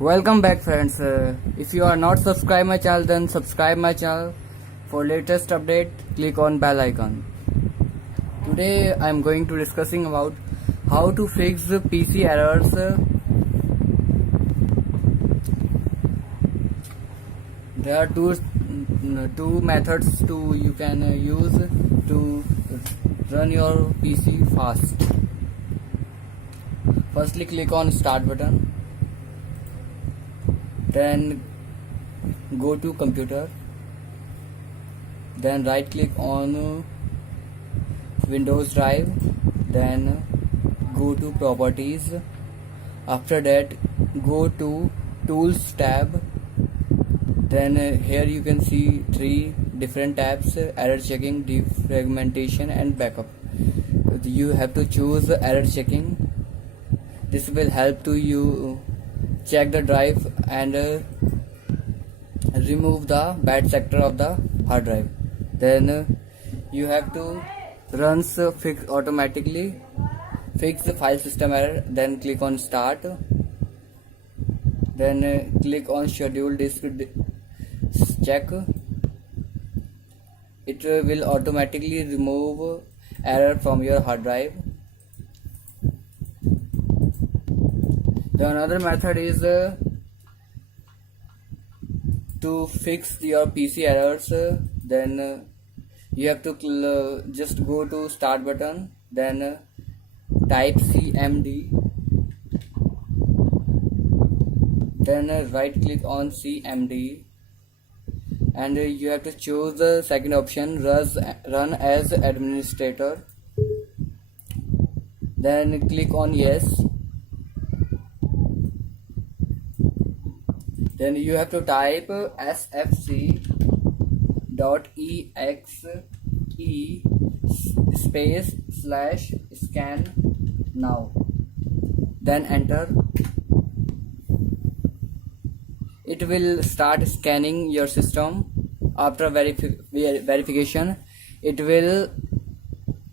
Welcome back friends. If you are not subscribed my channel, then subscribe my channel. For latest update, click on bell icon. Today I am going to discussing about how to fix PC errors. There are two methods you can use to run your PC fast. Firstly, click on start button. Then go to computer, then right click on Windows drive, then go to properties. After that, go to tools tab. Then here you can see three different tabs: error checking, defragmentation and backup. You have to choose error checking. This will help to you check the drive and remove the bad sector of the hard drive. Then you have to run fix automatically fix the file system error. Then click on start. Then click on schedule disk check. It will automatically remove error from your hard drive. The another method is to fix your PC errors. Then you have to just go to start button, then type CMD, then right click on CMD, and you have to choose the second option, run as administrator. Then click on yes. Then you have to type sfc.exe /scan now. Then enter. It will start scanning your system. After verification, it will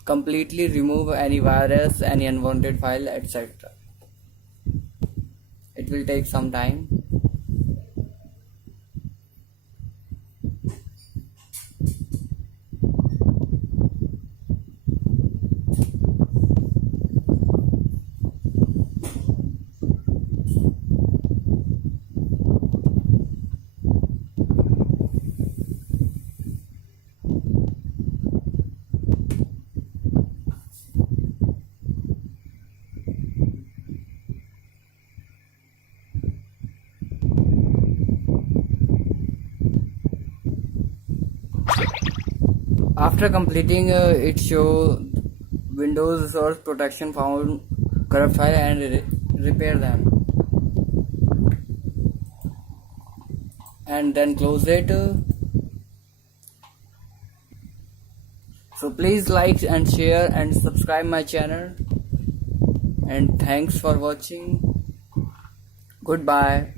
completely remove any virus, any unwanted file, etc. It will take some time. After completing, it show Windows Resource Protection found corrupt file and repair them, and then close it. So please like and share and subscribe my channel, and thanks for watching. Goodbye.